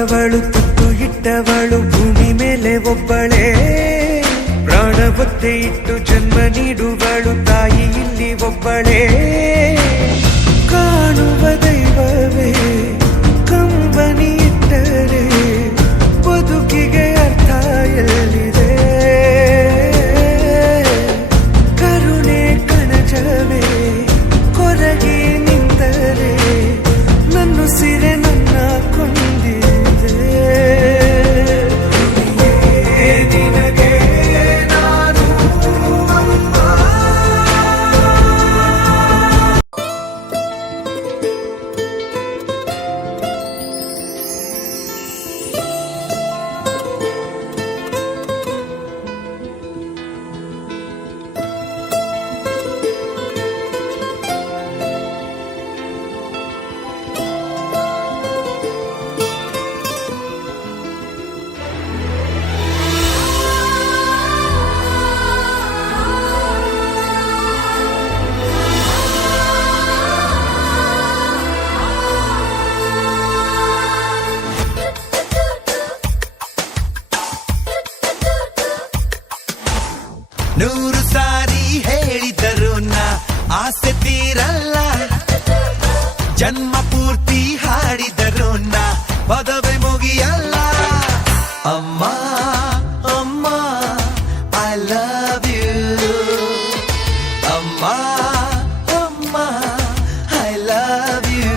ಹೆತ್ತವಳು ತುತ್ತು ಇಟ್ಟವಳು ಭೂಮಿ ಮೇಲೆ ಒಬ್ಬಳೇ, ಪ್ರಾಣ ಒತ್ತೆ ಇಟ್ಟು ಜನ್ಮ ನೀಡುವಳು ತಾಯಿ ಇಲ್ಲಿ ಒಬ್ಬಳೇ. ಕಾಣುವ ದೈವವೇ ಕಂಬನಿ ಇಟ್ಟರೆ ಬದುಕಿಗೆ ಅರ್ಥ ಎಲ್ಲಿದೆ, ಕರುಣೆ ಕಣಜವೇ ಕೊರಗಿ ನಿಂತರೆ ನನ್ನುಸಿರೆ ನನ್ನ ಕೊಂದಿದೆ. ನಿನಗೆ ನಾನು ಅಮ್ಮ. ನೂರು ಸಾರಿ ಹೇಳಿದರು ನಾ ಆಸೆ ತೀರಲ್ಲ, ಜನ್ಮ ಪೂರ್ತಿ ಹಾಡಿದರು ನಾ ಪದವೇ ಮುಗಿಯಲ್ಲ. ಅಮ್ಮ ಅಮ್ಮ ಐ ಲವ್ ಯು, ಅಮ್ಮ ಅಮ್ಮ ಐ ಲವ್ ಯು.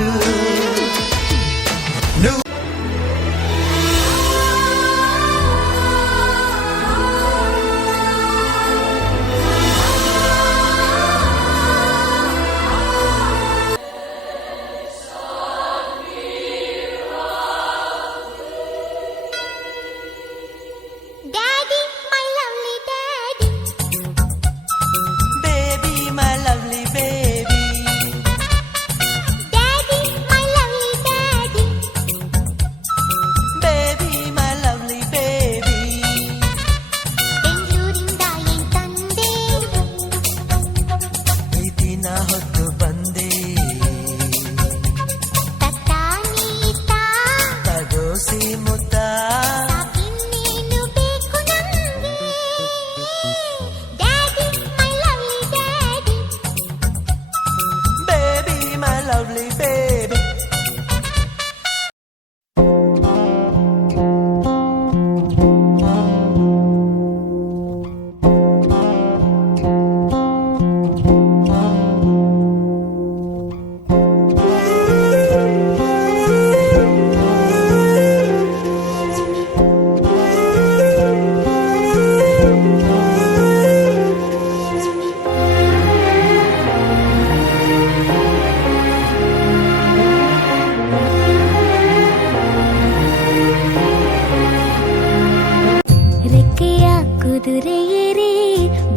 ಕುದುರೆಯೇರಿ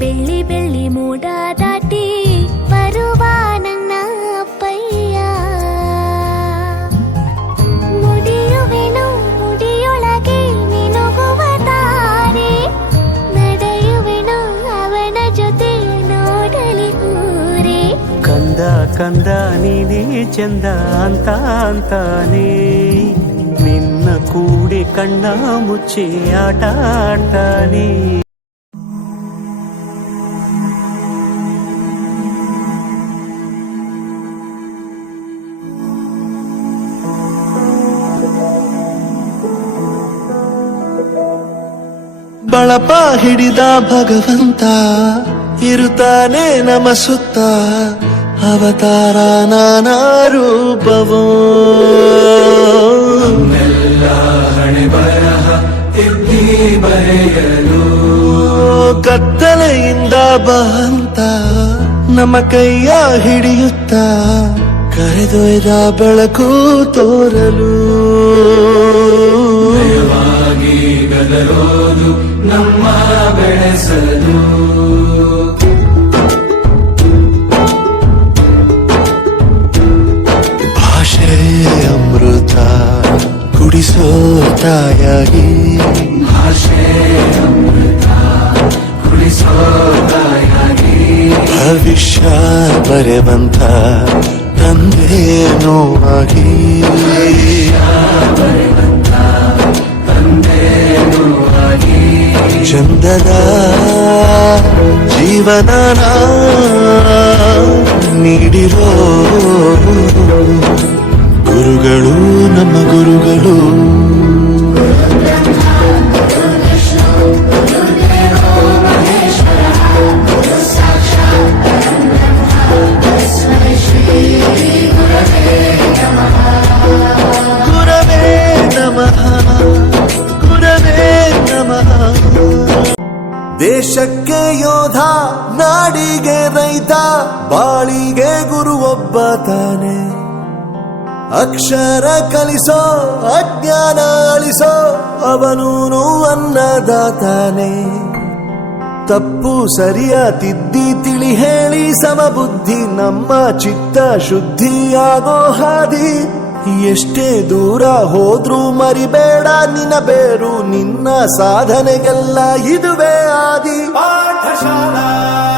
ಬೆಳ್ಳಿ ಬೆಳ್ಳಿ ಮೋಡ ದಾಟಿ ಬರುವ ನನ್ನ ಅಪ್ಪಯ್ಯ, ಮುಡಿಯುವೆನು ಮುಡಿಯೊಳಗೆ ಮಿನುಗುವ ತಾರೆ, ನಡೆಯುವೆನು ಅವನ ಜೊತೆ ನೋಡಲಿ ಊರೇ. ಕಂದ ಕಂದ ನೀನೇ ಚಂದ ಅಂತ ಅಂತಾನೆ, ನಿನ್ನ ಕೂಡಿ ಕಣ್ಣ ಮುಚ್ಚಿ ಆಟ ಆಡ್ತಾನೆ. ಬಳಪ ಹಿಡಿದ ಭಗವಂತ ಇರುತ್ತಾನೆ ನಮ ಸುತ್ತ, ಅವತಾರ ನಾನಾ ರೂಪವೋ. ಹಣೆ ಬರಹ ತಿದ್ದಿ ಬರೆಯಲು ಕತ್ತಲೆಯಿಂದ ಬಂತ ನಮ್ಮ ಕೈಯ ಹಿಡಿಯುತ್ತ, ಕರೆದೊಯ್ದ ಬೆಳಕು ತೋರಲು. ಗದರೋದು ನಮ್ಮ ಬೆಳೆಸಲು, ಭಾಷೆ ಅಮೃತ ಕುಡಿಸೋ ತಾಯಾಗಿ, ಭಾಷೆ ಅಮೃತ ಕುಡಿಸೋ ತಾಯಾಗಿ, ಭವಿಷ್ಯ ಬರೆವಂತ ತಂದೆ ನೋವಾಗಿ, ಭವಿಷ್ಯ ಬರೆವಂತ ಚಂದದ ಜೀವನನ ನೀಡಿರೋ ಗುರುಗಳು ನಮ್ಮ ಗುರುಗಳು. ಗುರವೇ ನಮಃ ಗುರವೇ ನಮಃ. ದೇಶಕ್ಕೆ ಯೋಧ, ನಾಡಿಗೆ ರೈತ, ಬಾಳಿಗೆ ಗುರು ಒಬ್ಬ ತಾನೆ. ಅಕ್ಷರ ಕಲಿಸೋ, ಅಜ್ಞಾನ ಅಳಿಸೋ, ಅವನೂನು ಅನ್ನದಾತಾನೆ. ತಪ್ಪು ಸರಿಯ ತಿದ್ದಿ ತಿಳಿ ಹೇಳಿ ಸಮಬುದ್ಧಿ ನಮ್ಮ ಚಿತ್ತ ಶುದ್ಧಿಯಾಗೋ ಹಾದಿ. ಎಷ್ಟೇ ದೂರ ಹೋದ್ರೂ ಮರಿಬೇಡ ನಿನ್ನ ಬೇರು, ನಿನ್ನ ಸಾಧನೆಗೆಲ್ಲ ಇದುವೇ ಆದಿ. ಪಾಠಶಾಲಾ